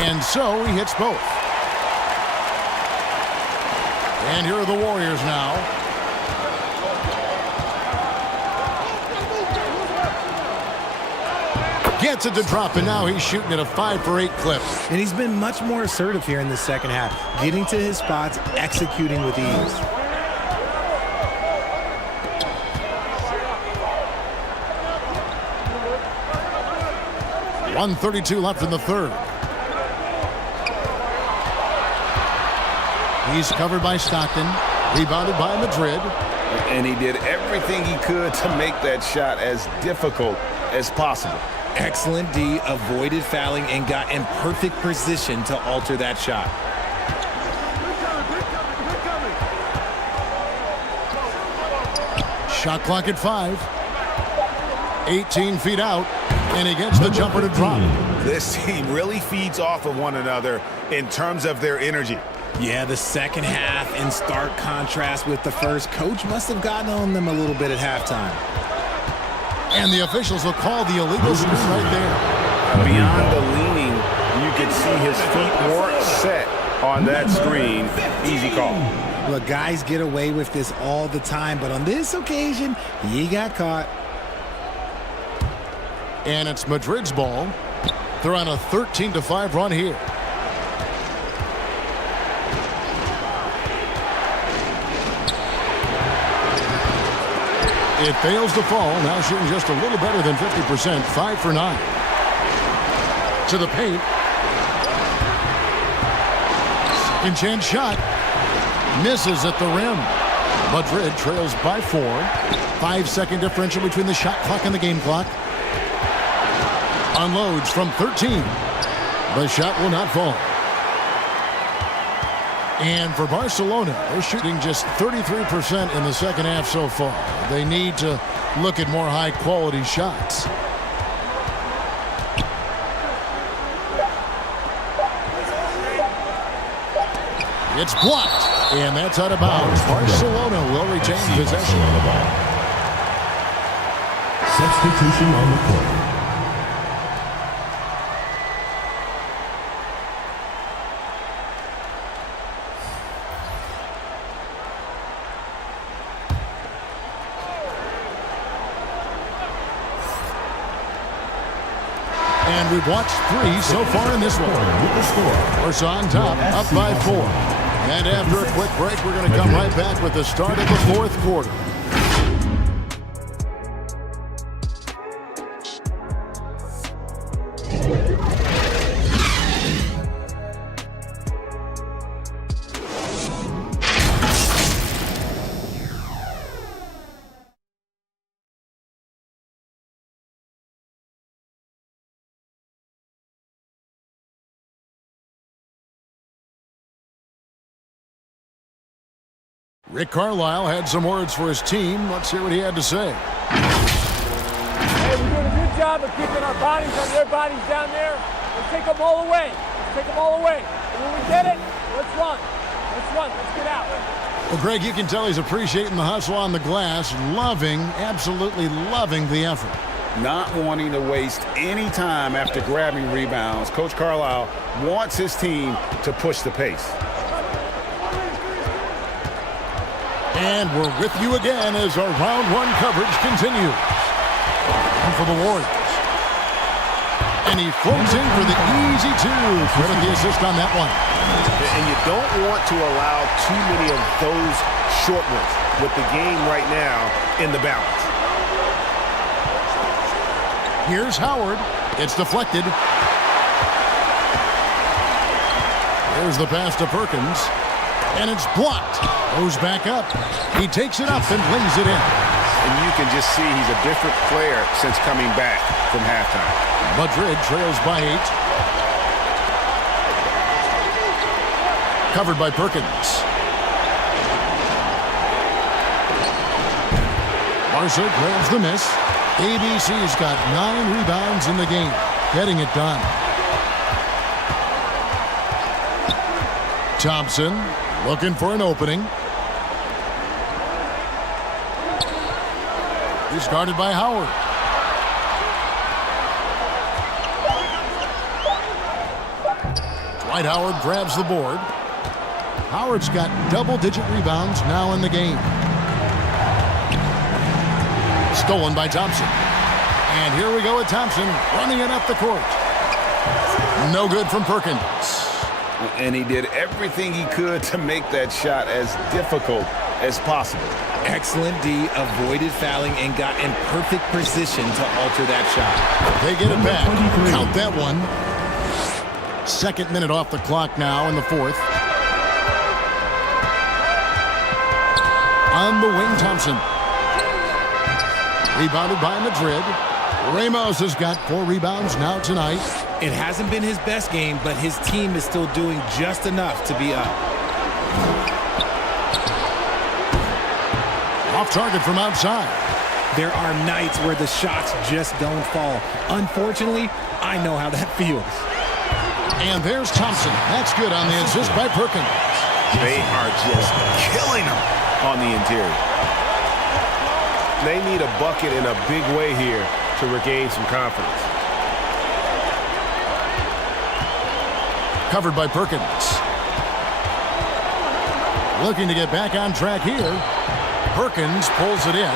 And so he hits both. And here are the Warriors now. Gets it to drop, and now he's shooting at a 5 for 8 clip. And he's been much more assertive here in the second half, getting to his spots, executing with ease. .132 left in the third. He's covered by Stockton, rebounded by Madrid. And he did everything he could to make that shot as difficult as possible. Excellent D, avoided fouling, and got in perfect position to alter that shot. Shot clock at 5. 18 feet out, and he gets the jumper to drop. This team really feeds off of one another in terms of their energy. Yeah, the second half in stark contrast with the first. Coach must have gotten on them a little bit at halftime. And the officials will call the illegal screen right there. Beyond the leaning, you could see his feet weren't set on that screen. Easy call. Look, guys get away with this all the time, but on this occasion, he got caught. And it's Madrid's ball. They're on a 13-5 run here. It fails to fall. Now shooting just a little better than 50%. 5 for 9. To the paint. Second chance shot. Misses at the rim. Madrid trails by 4. 5-second differential between the shot clock and the game clock. Unloads from 13. The shot will not fall. And for Barcelona, they're shooting just 33% in the second half so far. They need to look at more high-quality shots. It's blocked, and that's out of bounds. Barcelona will retain possession. On the ball. Substitution on the court. And we've watched 3 so far in this one. With the score. We're on top, up by 4. And after a quick break, we're going to come right back with the start of the 4th quarter. Rick Carlisle had some words for his team. Let's hear what he had to say. Hey, we're doing a good job of keeping our bodies on their bodies down there. Let's take them all away. Let's take them all away. And when we get it, let's run. Let's run. Let's get out. Well, Greg, you can tell he's appreciating the hustle on the glass, absolutely loving the effort. Not wanting to waste any time after grabbing rebounds. Coach Carlisle wants his team to push the pace. And we're with you again as our round 1 coverage continues. And for the Warriors. And he floats in for the easy 2. Credit the assist on that one. And you don't want to allow too many of those short ones with the game right now in the balance. Here's Howard. It's deflected. There's the pass to Perkins. And it's blocked. Goes back up. He takes it up and lays it in. And you can just see he's a different player since coming back from halftime. Madrid trails by 8. Covered by Perkins. Barca grabs the miss. ABC's got 9 rebounds in the game. Getting it done. Thompson looking for an opening. He's guarded by Howard. Dwight Howard grabs the board. Howard's got double-digit rebounds now in the game. Stolen by Thompson. And here we go with Thompson running it up the court. No good from Perkins. And he did everything he could to make that shot as difficult as possible. Excellent D, avoided fouling and got in perfect position to alter that shot. They get it back. Count that one. 2nd minute off the clock now in the 4th. On the wing, Thompson. Rebounded by Madrid. Ramos has got 4 rebounds now tonight. It hasn't been his best game, but his team is still doing just enough to be up. Off target from outside. There are nights where the shots just don't fall. Unfortunately, I know how that feels. And there's Thompson. That's good on the assist by Perkins. They are just killing him on the interior. They need a bucket in a big way here to regain some confidence. Covered by Perkins. Looking to get back on track here. Perkins pulls it in.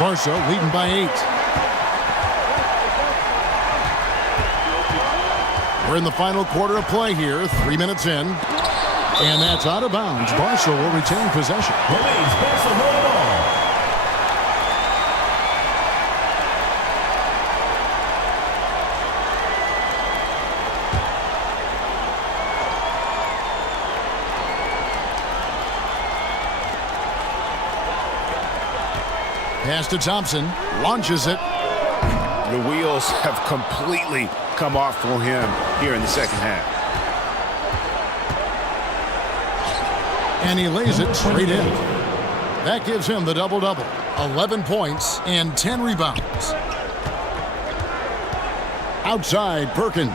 Barca leading by 8. We're in the final quarter of play here, 3 minutes in. And that's out of bounds. Barca will retain possession. Remains Barcelona ball. Pass to Thompson. Launches it. The wheels have completely come off for him here in the second half. And he lays it straight in. That gives him the double-double. 11 points and 10 rebounds. Outside, Perkins.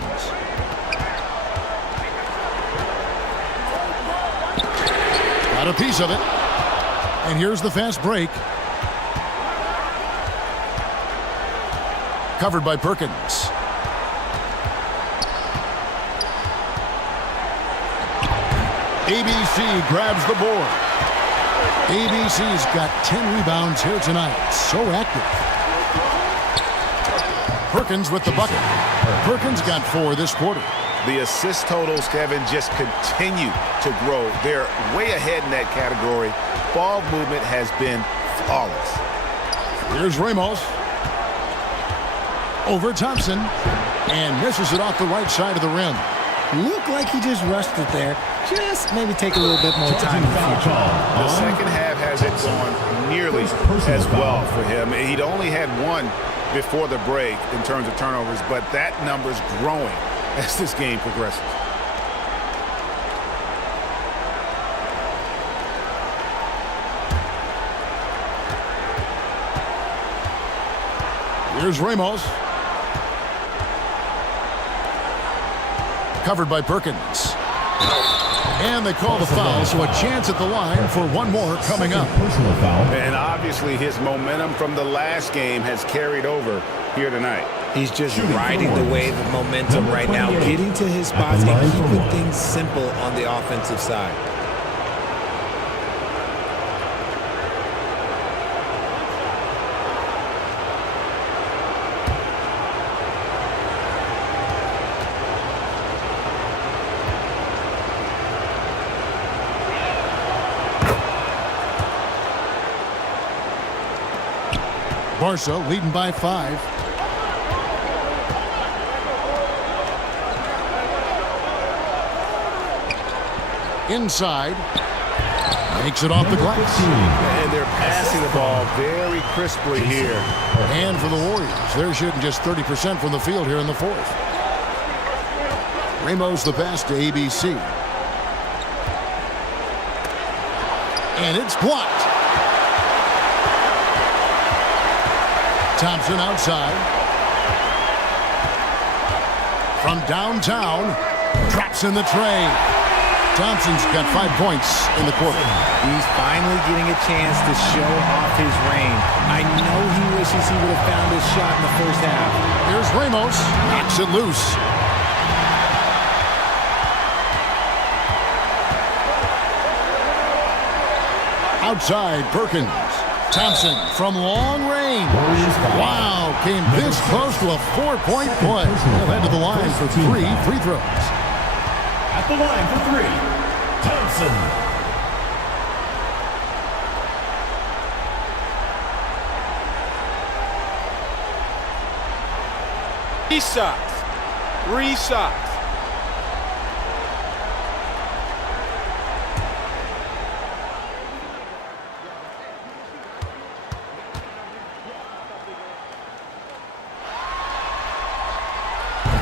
Got a piece of it. And here's the fast break. Covered by Perkins. ABC grabs the board. ABC's got 10 rebounds here tonight. So active. Perkins with the bucket. Perkins got 4 this quarter. The assist totals, Kevin, just continue to grow. They're way ahead in that category. Ball movement has been flawless. Here's Ramos. Over Thompson. And misses it off the right side of the rim. Looked like he just rushed it there. Just maybe take a little bit more time in the future. The second half hasn't gone nearly as well for him. He'd only had 1 before the break in terms of turnovers, but that number's growing as this game progresses. Here's Ramos. Covered by Perkins. And they call the foul, so a chance at the line for one more coming up. Personal foul. And obviously his momentum from the last game has carried over here tonight. He's just riding the wave of momentum right now, getting to his spots and keeping things simple on the offensive side. Barca leading by 5. Inside. Makes it off the glass. And they're passing the ball very crisply here. And for the Warriors, they're shooting just 30% from the field here in the 4th. Ramos the pass to ABC. And it's blocked. Thompson outside. From downtown. Drops in the tray. Thompson's got 5 points in the quarter. He's finally getting a chance to show off his range. I know he wishes he would have found his shot in the first half. Here's Ramos. Knocks it loose. Outside, Perkins. Thompson from long range. Wow, came this close to a 4-point play. He'll head to the line for 3 free throws. At the line for 3, Thompson. Three shots. 3 shots.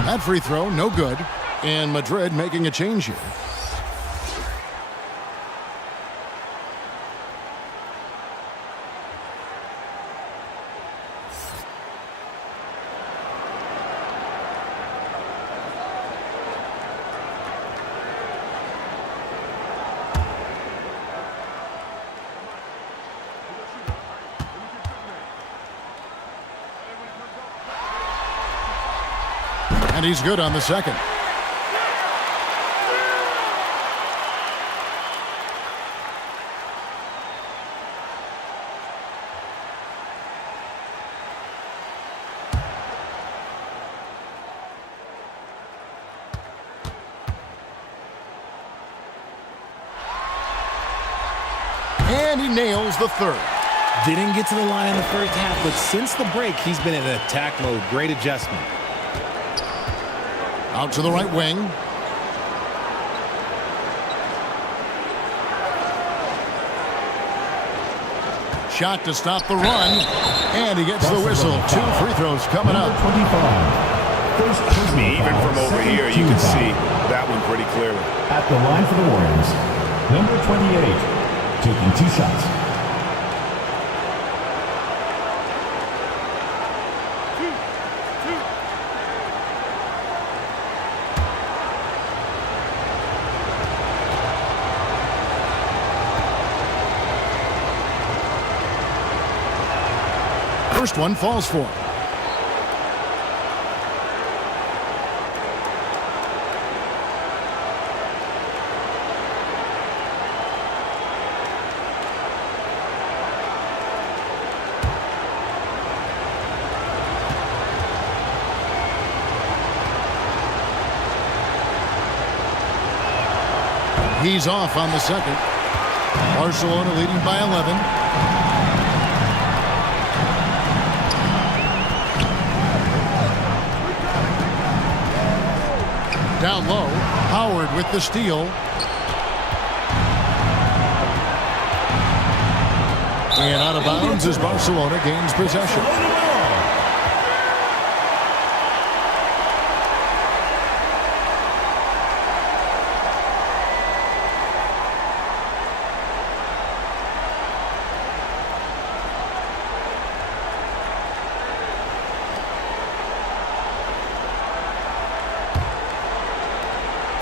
That free throw, no good. And Madrid making a change here. And he's good on the second. and he nails the third. Didn't get to the line in the first half, but since the break, he's been in attack mode. Great adjustment. Out to the right wing. Shot to stop the run, and he gets the whistle. 2 free throws coming up. 25. Even from over here, you can see that one pretty clearly. At the line for the Warriors, number 28, taking 2 shots. First one falls for him. He's off on the second. Barcelona leading by 11. Down low, Howard with the steal. And out of bounds as Barcelona gains possession.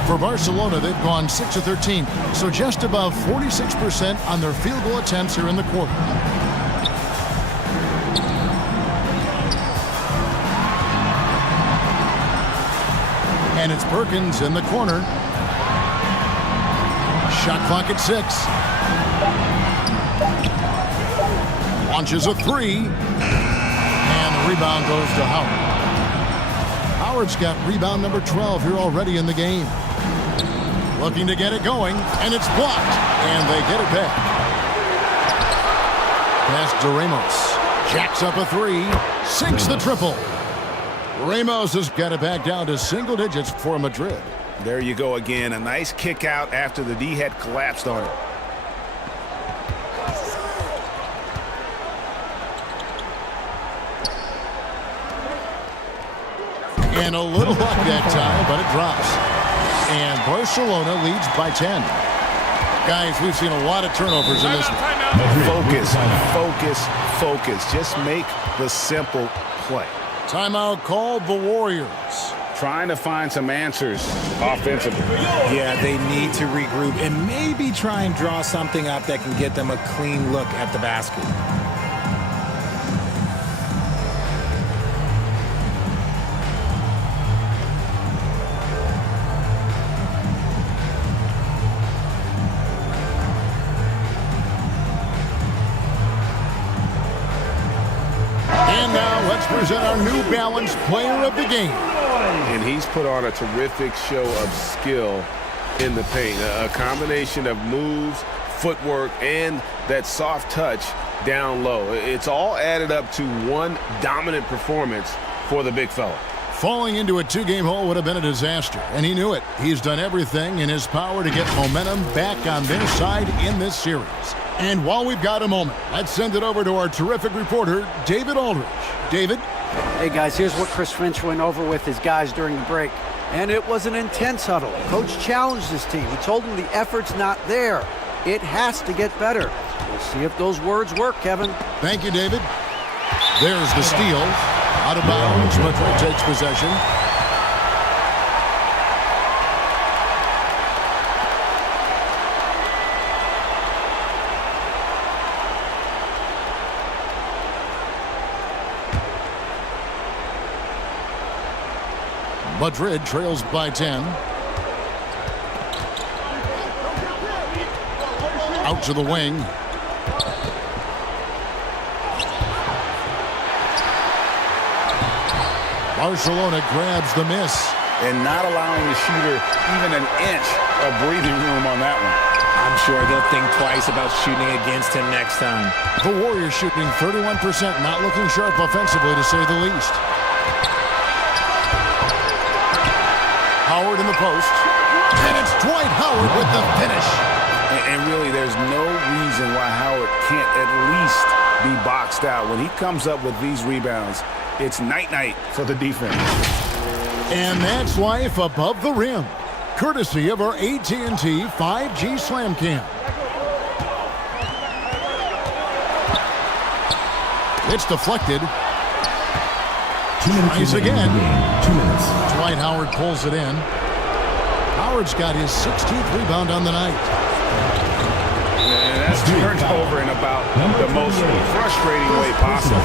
For Barcelona, they've gone 6 of 13, so just above 46% on their field goal attempts here in the quarter. And it's Perkins in the corner. Shot clock at 6. Launches a 3. And the rebound goes to Howard. Howard's got rebound number 12 here already in the game. Looking to get it going, and it's blocked, and they get it back. Pass to Ramos. Jacks up a 3, sinks the triple. Ramos has got it back down to single digits for Madrid. There you go again. A nice kick out after the D had collapsed on it. And a little luck that time, but it drops. And Barcelona leads by 10. Guys, we've seen a lot of turnovers in this one. Focus, focus, focus. Just make the simple play. Timeout called the Warriors. Trying to find some answers offensively. Yeah, they need to regroup and maybe try and draw something up that can get them a clean look at the basket. Present our New Balance Player of the Game. And he's put on a terrific show of skill in the paint. A combination of moves, footwork, and that soft touch down low. It's all added up to one dominant performance for the big fella. Falling into a 2-game hole would have been a disaster, and he knew it. He's done everything in his power to get momentum back on their side in this series. And while we've got a moment, let's send it over to our terrific reporter, David Aldridge. David? Hey, guys, here's what Chris Finch went over with his guys during the break. And it was an intense huddle. Coach challenged his team. He told them the effort's not there. It has to get better. We'll see if those words work, Kevin. Thank you, David. There's the steal. Out of bounds, Madrid takes possession. Madrid trails by 10. Out to the wing. Barcelona grabs the miss. And not allowing the shooter even an inch of breathing room on that one. I'm sure they'll think twice about shooting against him next time. The Warriors shooting 31%, not looking sharp offensively to say the least. Howard in the post. And it's Dwight Howard with the finish. And really, there's no reason why Howard can't at least be boxed out. When he comes up with these rebounds, it's night-night for the defense. And that's life above the rim, courtesy of our AT&T 5G Slam Cam. It's deflected. 2 minutes Tries again. 2 minutes. Dwight Howard pulls it in. Howard's got his 16th rebound on the night. And that's turned over in about the most frustrating way possible.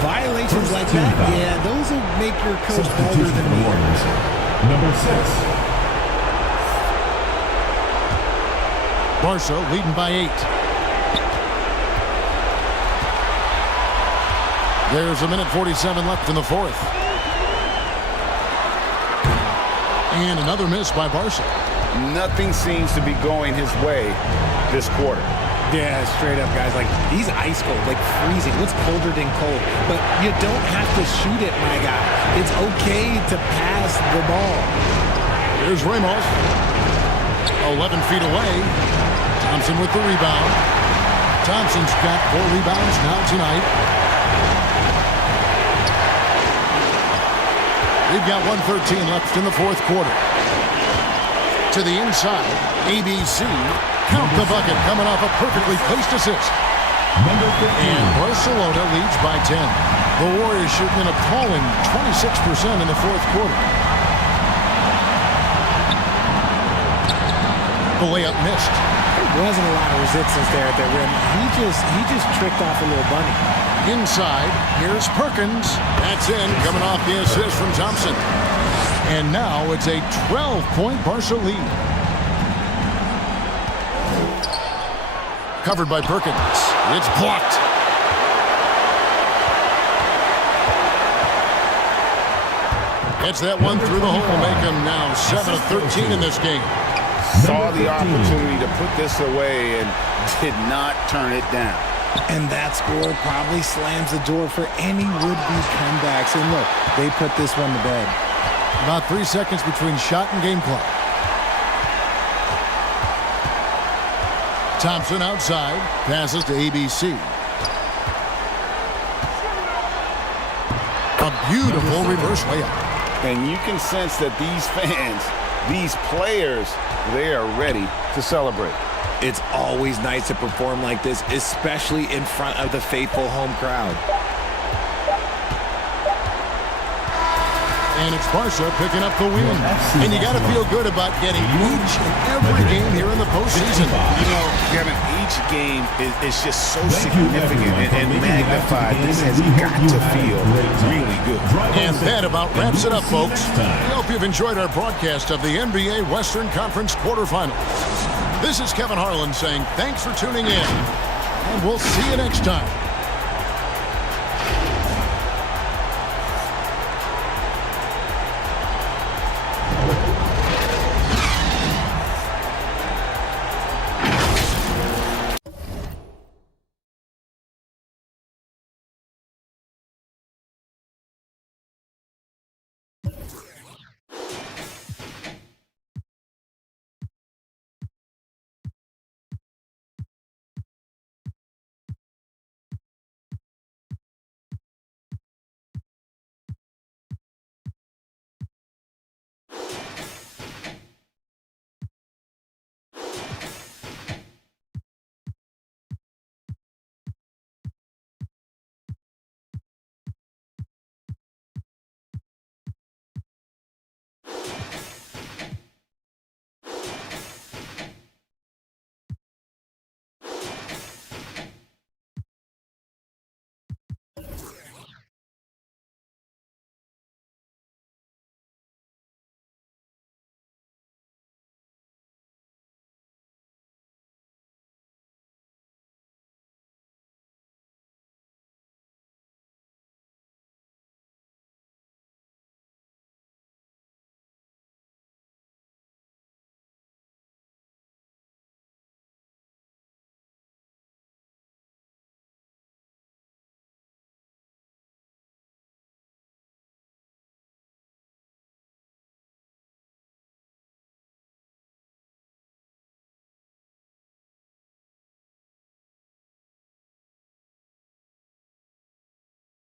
Violations like that, yeah, those will make your coach bolder than me. Number 6. Barca leading by 8. There's 1:47 left in the fourth. And another miss by Barca. Nothing seems to be going his way this quarter. Yeah, straight up, guys. Like, he's ice cold, like freezing. What's colder than cold? But you don't have to shoot it, my guy. It's okay to pass the ball. Here's Ramos. 11 feet away. Thompson with the rebound. Thompson's got 4 rebounds now tonight. We've got 1:13 left in the fourth quarter. To the inside, ABC. Count the bucket, coming off a perfectly placed assist. And Barcelona leads by 10. The Warriors shooting an appalling 26% in the fourth quarter. The layup missed. There wasn't a lot of resistance there at the rim. He just tricked off a little bunny. Inside, here's Perkins. That's in, coming off the assist from Thompson. And now it's a 12-point Barca lead. Covered by Perkins. It's blocked. Gets that one through the hole, make him now 7 of 13 in this game. Saw the opportunity to put this away and did not turn it down. And that score probably slams the door for any would-be comebacks. And look, they put this one to bed. About 3 seconds between shot and game clock. Thompson outside, passes to ABC. A beautiful reverse layup. And you can sense that these fans, these players, they are ready to celebrate. It's always nice to perform like this, especially in front of the faithful home crowd. And it's Barca picking up the win. And you got to feel good about getting each and every game here in the postseason. You know, Kevin, each game is just so significant and magnified. This has got to feel really good. And that about wraps it up, folks. We hope you've enjoyed our broadcast of the NBA Western Conference quarterfinals. This is Kevin Harlan saying thanks for tuning in, and we'll see you next time.